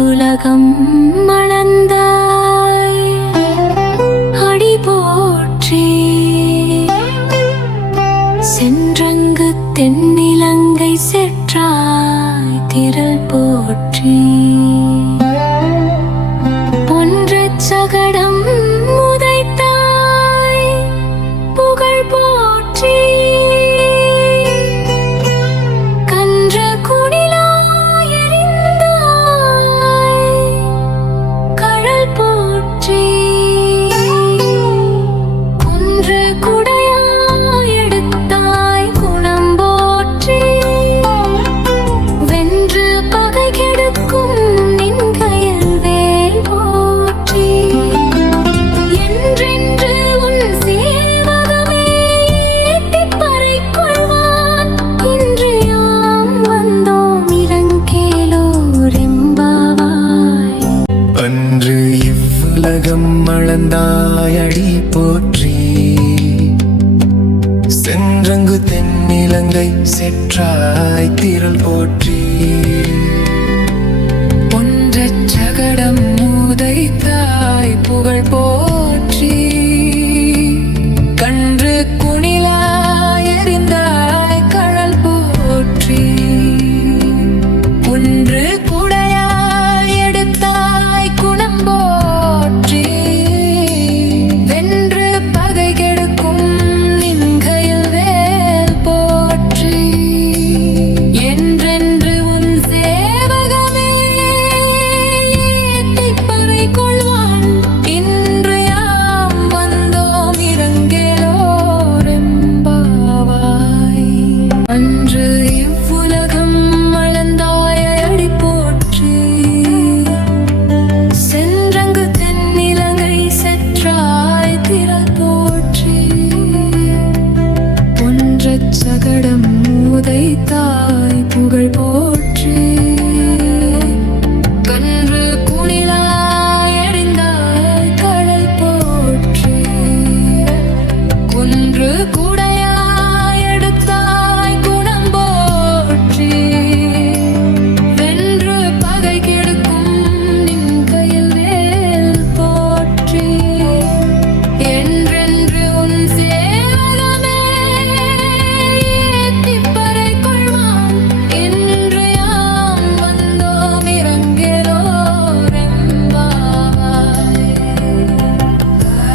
உலகம் மணந்தாய். அடி போற்றி. சென்றங்கு தென்னிலங்கை செற்றாய் திரள் போற்றி. ஒன்று சகடம் உலகம் மலந்தாயடி போற்றி. சென்றங்கு தென்னிலங்கை செற்றாய் திரள் போற்றி.